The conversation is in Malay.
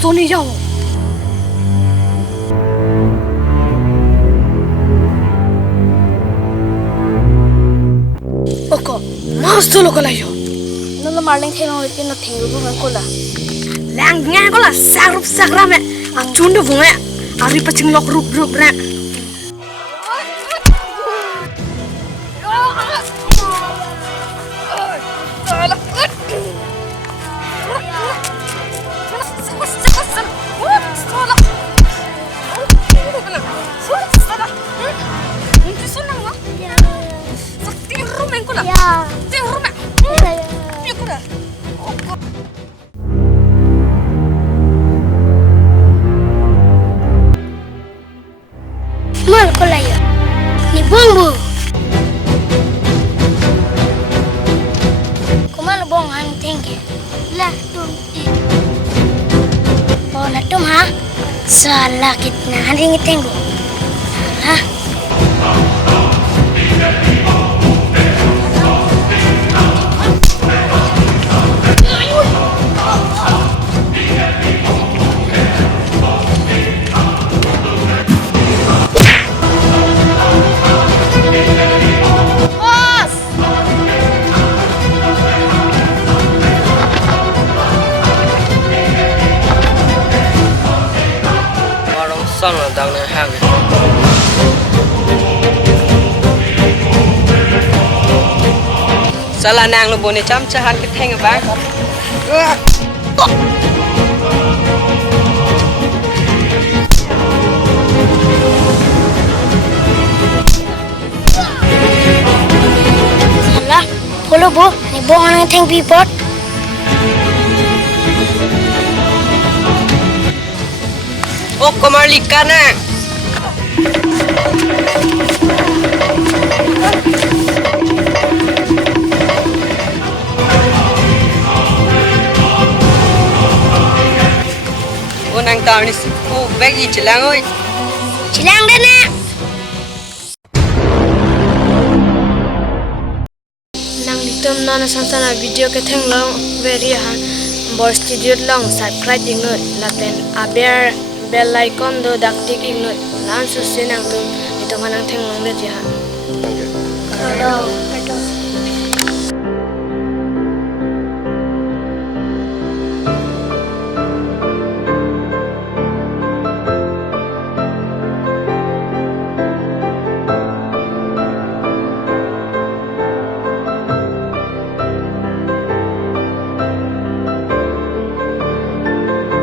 Sony jauh. Oko, mas tu lokal ayo. Nala marling thelo itu na thingu bu kola. Lang nga kola sakram me. Achundu bunga. Ari pacing lok rup re. Mal kola ya. Ni bumbu. Kumal bong hang tinggi. Lah tum. Oh lah tum ha. Salah kitna hari ni tenggu. Salah. Xong là tao này hàng sao là nàng là bố này chăm cho hắn cái thanh ở bác Salah. Kalau bu, ni bong hang teng pipot. ô có mà lịch can à ô nàng tao đi ô vét gì chị Lan ơi Chị Lan đây nè. Nang litom na nasantana video ke theng long very han bor studio long subscribe ingot laten aber bell icon do daktik ingot lan su sinang tu litom hanang theng long de ji han Kalau